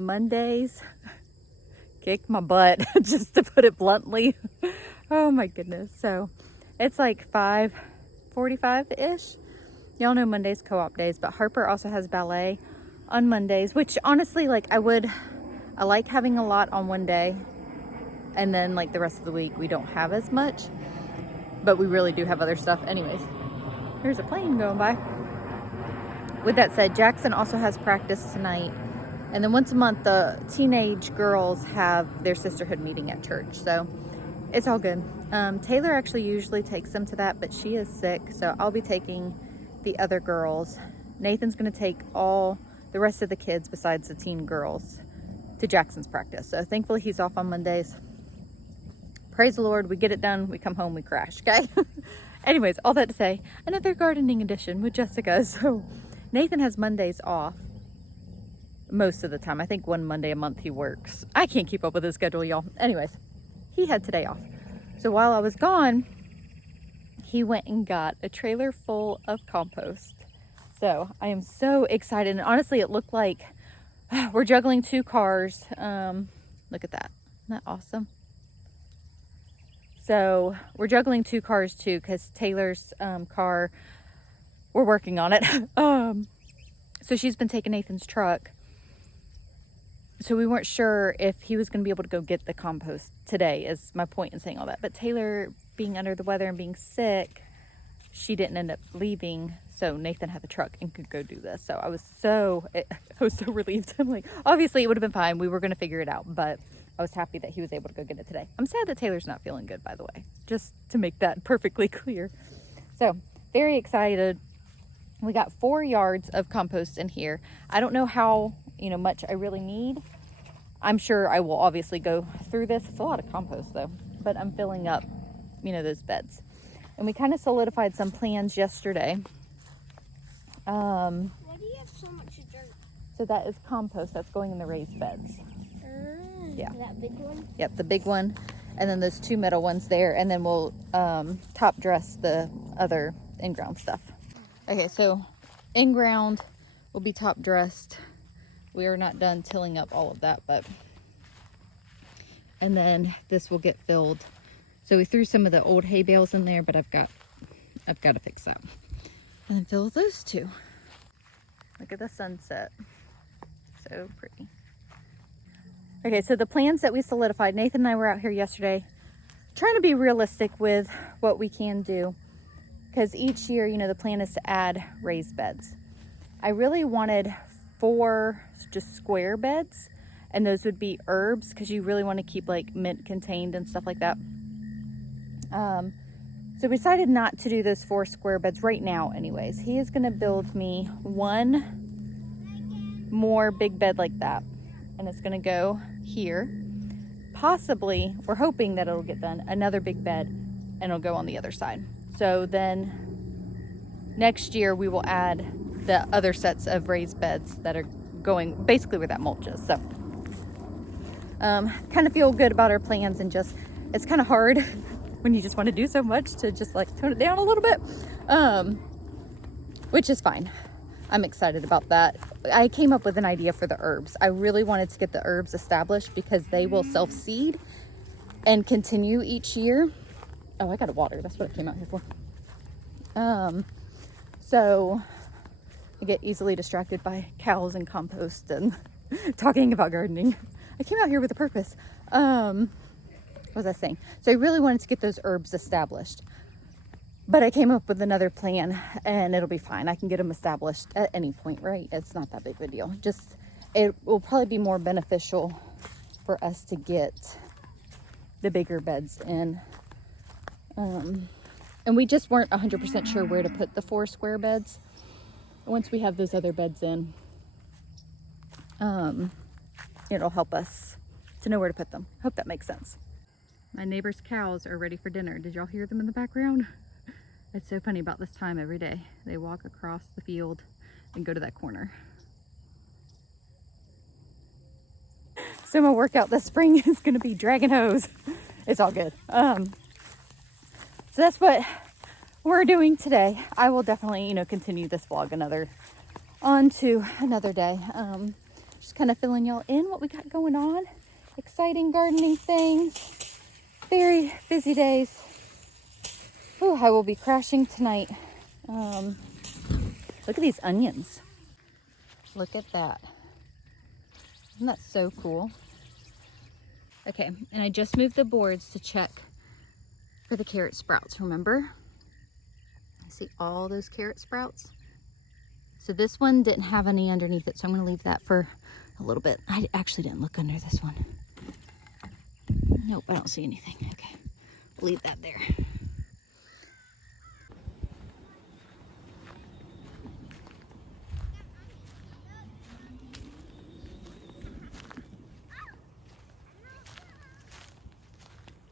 Mondays kick my butt, just to put it bluntly. Oh my goodness. So it's like 5:45-ish. Y'all know Monday's co-op days, but Harper also has ballet on Mondays, which honestly, like I like having a lot on one day, and then like the rest of the week we don't have as much, but we really do have other stuff. Anyways, there's a plane going by. With that said, Jackson also has practice tonight, and then once a month the teenage girls have their sisterhood meeting at church, so it's all good. Taylor actually usually takes them to that, but she is sick, so I'll be taking the other girls. Nathan's gonna take all the rest of the kids besides the teen girls to Jackson's practice, so thankfully he's off on Mondays. Praise the Lord, we get it done, we come home, we crash, okay? Anyways, all that to say, another gardening edition with Jessica. So Nathan has Mondays off most of the time. I think one Monday a month he works. I can't keep up with his schedule, y'all. Anyways, he had today off. So while I was gone, he went and got a trailer full of compost. So I am so excited. And honestly, it looked like we're juggling 2 cars. Look at that. Isn't that awesome? So we're juggling 2 cars too, because Taylor's car, we're working on it. So she's been taking Nathan's truck. So we weren't sure if he was going to be able to go get the compost today, is my point in saying all that. But Taylor being under the weather and being sick, she didn't end up leaving. So Nathan had the truck and could go do this. So I was so relieved. I'm like, obviously it would have been fine. We were going to figure it out, but I was happy that he was able to go get it today. I'm sad that Taylor's not feeling good, by the way, just to make that perfectly clear. So very excited. We got 4 yards of compost in here. I don't know how much I really need. I'm sure I will obviously go through this. It's a lot of compost though, but I'm filling up, those beds. And we kind of solidified some plans yesterday. Why do you have so much dirt? So that is compost that's going in the raised beds. Yeah. That big one? Yep, the big one. And then those 2 metal ones there. And then we'll top dress the other in-ground stuff. Okay, so in-ground will be top dressed. We are not done tilling up all of that, and then this will get filled. So we threw some of the old hay bales in there, but I've got to fix that. And then fill those 2. Look at the sunset. So pretty. Okay, so the plans that we solidified, Nathan and I were out here yesterday trying to be realistic with what we can do, because each year, the plan is to add raised beds. I really wanted 4 just square beds, and those would be herbs, because you really want to keep like mint contained and stuff like that. So we decided not to do those 4 square beds right now anyways. He is going to build me 1 more big bed like that, and it's going to go here. Possibly, we're hoping that it'll get done, another big bed, and it'll go on the other side. So then next year we will add the other sets of raised beds that are going basically where that mulch is. So kind of feel good about our plans, and just it's kind of hard when you just want to do so much to just like tone it down a little bit, which is fine. I'm excited about that. I came up with an idea for the herbs. I really wanted to get the herbs established because they will self-seed and continue each year. Oh, I got a water. That's what I came out here for. So I get easily distracted by cows and compost and talking about gardening. I came out here with a purpose. What was I saying? So I really wanted to get those herbs established, but I came up with another plan, and it'll be fine. I can get them established at any point, right? It's not that big of a deal. Just, it will probably be more beneficial for us to get the bigger beds in. And we just weren't 100% sure where to put the 4 square beds. Once we have those other beds in, it'll help us to know where to put them. Hope that makes sense. My neighbor's cows are ready for dinner. Did y'all hear them in the background? It's so funny about this time every day. They walk across the field and go to that corner. So my workout this spring is going to be dragging hose. It's all good. So that's what we're doing today. I will definitely, continue this vlog on to another day. Just Just kind of filling y'all in what we got going on. Exciting gardening things. Very busy days. Oh, I will be crashing tonight. Look at these onions. Look at that. Isn't that so cool? Okay, and I just moved the boards to check for the carrot sprouts, remember? See all those carrot sprouts? So this one didn't have any underneath it, so I'm gonna leave that for a little bit. I actually didn't look under this one. Nope, I don't see anything. Okay, leave that there.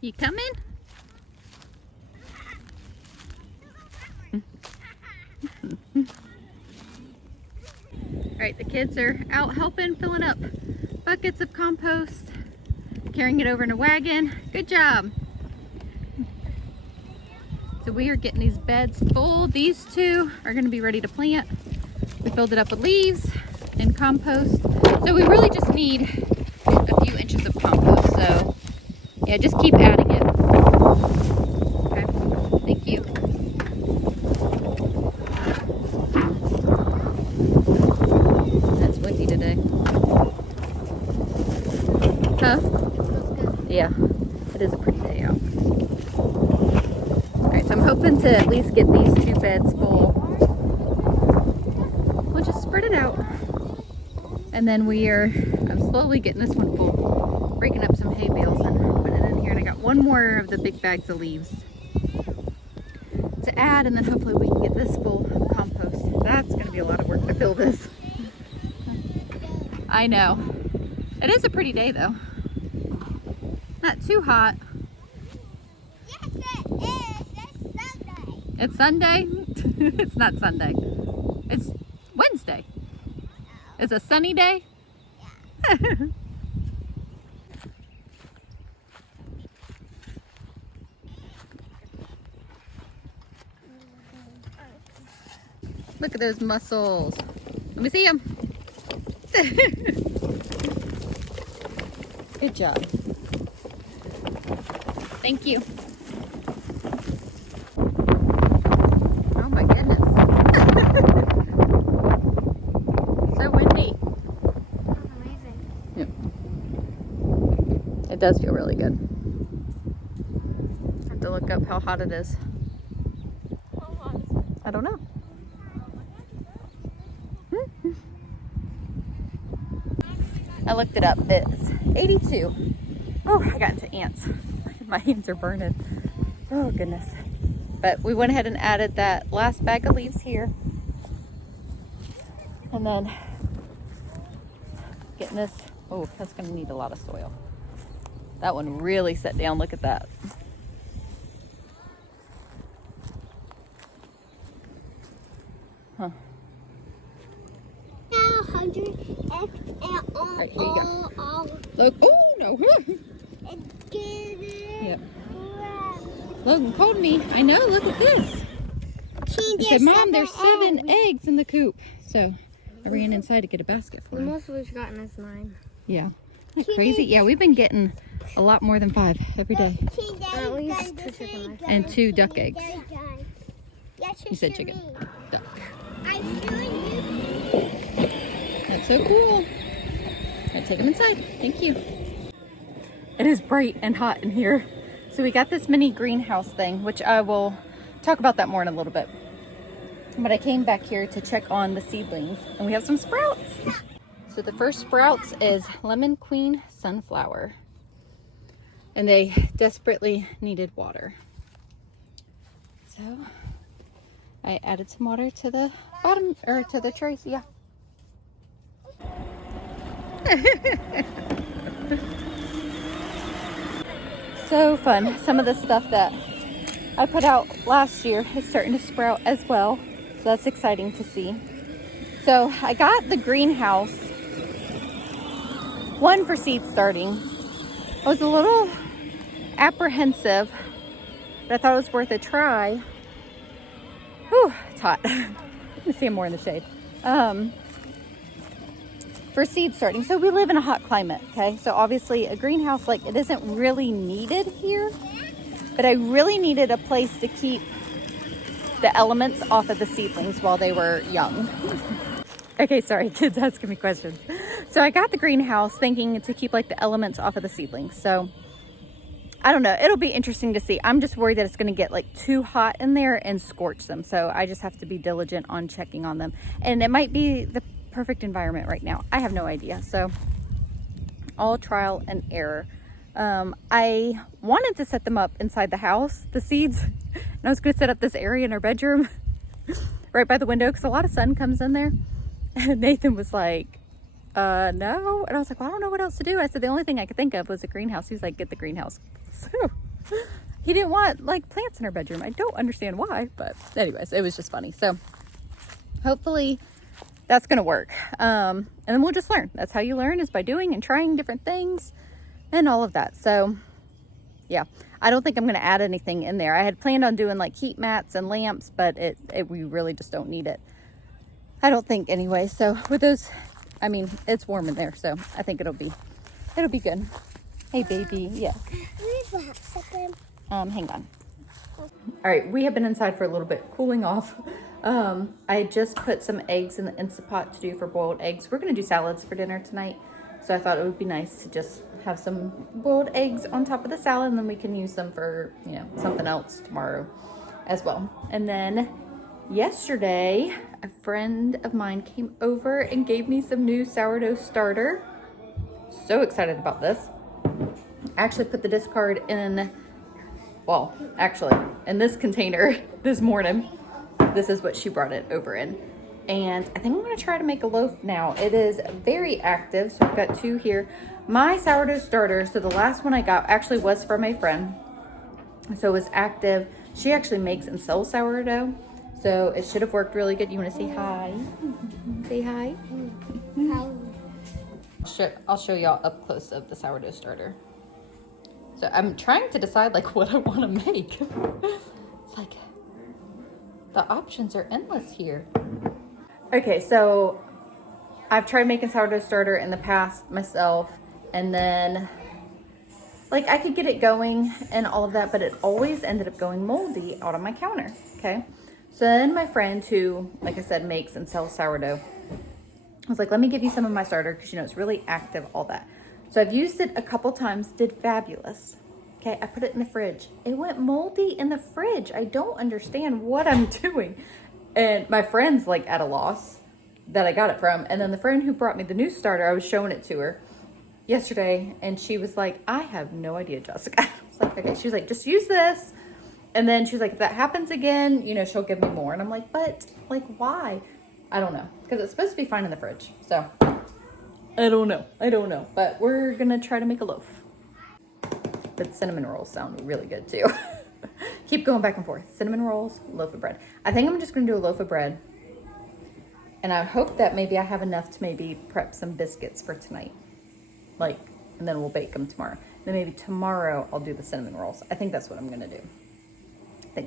You coming? All right, the kids are out helping, filling up buckets of compost, carrying it over in a wagon. Good job. So we are getting these beds full. These two are gonna be ready to plant. We filled it up with leaves and compost. So we really just need a few inches of compost. So yeah, just keep adding it. Okay, thank you. That's windy today. Huh? Yeah, it is a pretty day out. Alright, so I'm hoping to at least get these two beds full. We'll just spread it out. And then I'm slowly getting this one full. Breaking up some hay bales and putting it in here. And I got one more of the big bags of leaves to add, and then hopefully we can get this full of compost. That's going to be a lot of work to fill this. I know. It is a pretty day though. Not too hot. Yes, it is. It's It's Sunday. Sunday? It's not Sunday. It's Wednesday. It's a sunny day? Yeah. Look at those mussels. Let me see them. Good job. Thank you. Oh my goodness. So windy. Amazing. Yep. It does feel really good. I have to look up how hot it is. How hot is it? I don't know. I looked it up. It's 82. Oh, I got into ants. My hands are burning. Oh, goodness. But we went ahead and added that last bag of leaves here. And then getting this. Oh, that's going to need a lot of soil. That one really set down. Look at that. Huh. Right, here you go. Look. Oh, no. Yep. Logan called me. I know. Look at this. He said, Mom, there's 7 eggs in the coop. So I ran inside to get a basket for The him. most we've gotten is 9. Yeah. Isn't that crazy? Yeah, we've been getting a lot more than 5 every day. At least 2 chicken eggs. And 2 duck eggs. You said chicken. Duck. That's so cool. Gotta take them inside. Thank you. It is bright and hot in here. So we got this mini greenhouse thing, which I will talk about that more in a little bit. But I came back here to check on the seedlings, and we have some sprouts. So the first sprouts is Lemon Queen Sunflower. And they desperately needed water. So I added some water to the bottom, or to the trays, yeah. So fun. Some of the stuff that I put out last year is starting to sprout as well. So that's exciting to see. So I got the greenhouse, one for seed starting. I was a little apprehensive, but I thought it was worth a try. Whew, it's hot. Let me see them more in the shade. For for seed starting. So we live in a hot climate, okay? So obviously a greenhouse, like it isn't really needed here, but I really needed a place to keep the elements off of the seedlings while they were young. Okay, sorry, kids asking me questions. So I got the greenhouse thinking to keep like the elements off of the seedlings. So I don't know, it'll be interesting to see. I'm just worried that it's gonna get like too hot in there and scorch them. So I just have to be diligent on checking on them. And it might be the perfect environment right now. I have no idea. So all trial and error. I wanted to set them up inside the house, the seeds, and I was gonna set up this area in our bedroom right by the window because a lot of sun comes in there. And Nathan was like, no. And I was like, well, I don't know what else to do. I said, the only thing I could think of was a greenhouse. He was like, get the greenhouse. So he didn't want like plants in our bedroom. I don't understand why, but anyways, it was just funny. So hopefully that's going to work. And then we'll just learn. That's how you learn, is by doing and trying different things and all of that. So yeah, I don't think I'm going to add anything in there. I had planned on doing like heat mats and lamps, but we really just don't need it. I don't think anyway. So with those, I mean, it's warm in there, so I think it'll be good. Hey baby, yeah. Hang on. All right, we have been inside for a little bit, cooling off. I just put some eggs in the Instant Pot to do for boiled eggs. We're gonna do salads for dinner tonight, so I thought it would be nice to just have some boiled eggs on top of the salad, and then we can use them for, you know, something else tomorrow as well. And then yesterday, a friend of mine came over and gave me some new sourdough starter. So excited about this. I actually put the discard in, well, actually in this container this morning. This is what she brought it over in. And I think I'm gonna try to make a loaf now. It is very active, so I've got two here. My sourdough starter, so the last one I got actually was from a friend. So it was active. She actually makes and sells sourdough. So it should have worked really good. You want to say hi? Say hi. I'll show y'all up close of the sourdough starter. So I'm trying to decide like what I want to make. It's like the options are endless here. Okay, so I've tried making sourdough starter in the past myself, and then like I could get it going and all of that, but it always ended up going moldy out on my counter. Okay. So then my friend who, like I said, makes and sells sourdough, was like, let me give you some of my starter because, you know, it's really active, all that. So I've used it a couple times, did fabulous. Okay, I put it in the fridge. It went moldy in the fridge. I don't understand what I'm doing. And my friend's like at a loss that I got it from. And then the friend who brought me the new starter, I was showing it to her yesterday, and she was like, I have no idea, Jessica. I was like, okay. She was like, just use this. And then she's like, if that happens again, you know, she'll give me more. And I'm like, but like, why? I don't know. Because it's supposed to be fine in the fridge. So I don't know. But we're going to try to make a loaf. But cinnamon rolls sound really good too. Keep going back and forth. Cinnamon rolls, loaf of bread. I think I'm just going to do a loaf of bread. And I hope that maybe I have enough to maybe prep some biscuits for tonight. Like, and then we'll bake them tomorrow. Then maybe tomorrow I'll do the cinnamon rolls. I think that's what I'm going to do. All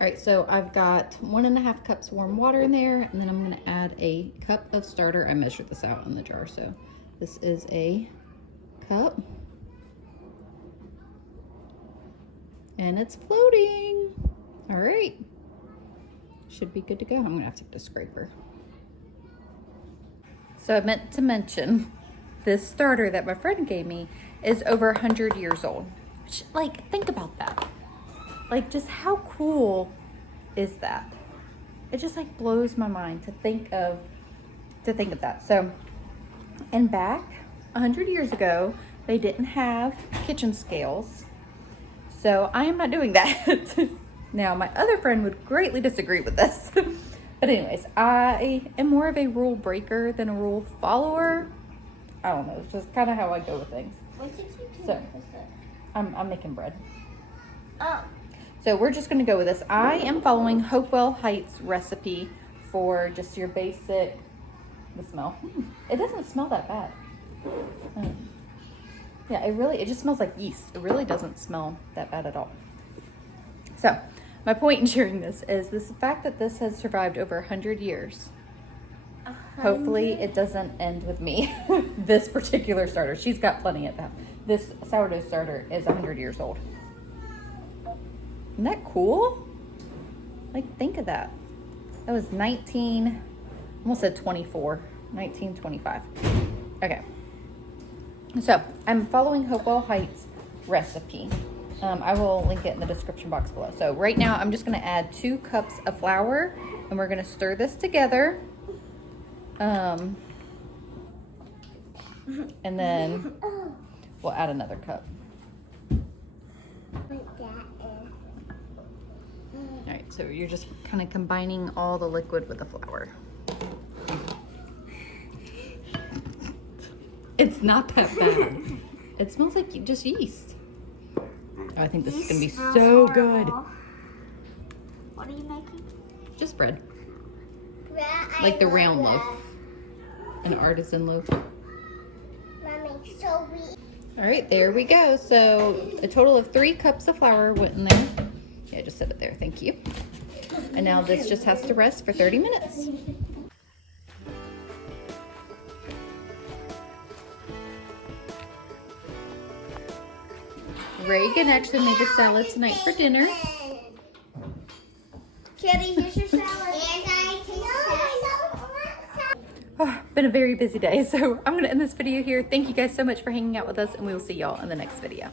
right, so I've got 1.5 cups warm water in there, and then I'm going to add a cup of starter. I measured this out in the jar, so this is a cup, and it's floating. All right, should be good to go. I'm going to have to get a scraper. So I meant to mention this starter that my friend gave me is over 100 years old. Like, think about that. Like, just how cool is that? It just like blows my mind to think of that. So, and back 100 years ago, they didn't have kitchen scales. So I am not doing that. Now, my other friend would greatly disagree with this. But anyways, I am more of a rule breaker than a rule follower. I don't know. It's just kind of how I go with things. So I'm making bread. Oh. So we're just going to go with this. I am following Hopewell Heights recipe for just your basic, the smell. It doesn't smell that bad. Yeah, it just smells like yeast. It really doesn't smell that bad at all. So my point in sharing this is the fact that this has survived over 100 years. Hopefully it doesn't end with me. This particular starter. She's got plenty of them. This sourdough starter is 100 years old. Isn't that cool? Like, think of that. That was 1925. Okay. So, I'm following Hopewell Heights recipe. I will link it in the description box below. So, right now, I'm just going to add 2 cups of flour, and we're going to stir this together. And then we'll add another cup. All right, so you're just kind of combining all the liquid with the flour. It's not that bad. It smells like just yeast. I think this is gonna be so good. What are you making? Just bread. Like the round loaf. An artisan loaf. Mommy, so we. All right, there we go. So a total of 3 cups of flour went in there. Yeah, just set it there, thank you. And now this just has to rest for 30 minutes. Reagan actually made a salad tonight for dinner. Kitty, here's your salad. Oh, been a very busy day, so I'm going to end this video here. Thank you guys so much for hanging out with us, and we will see y'all in the next video.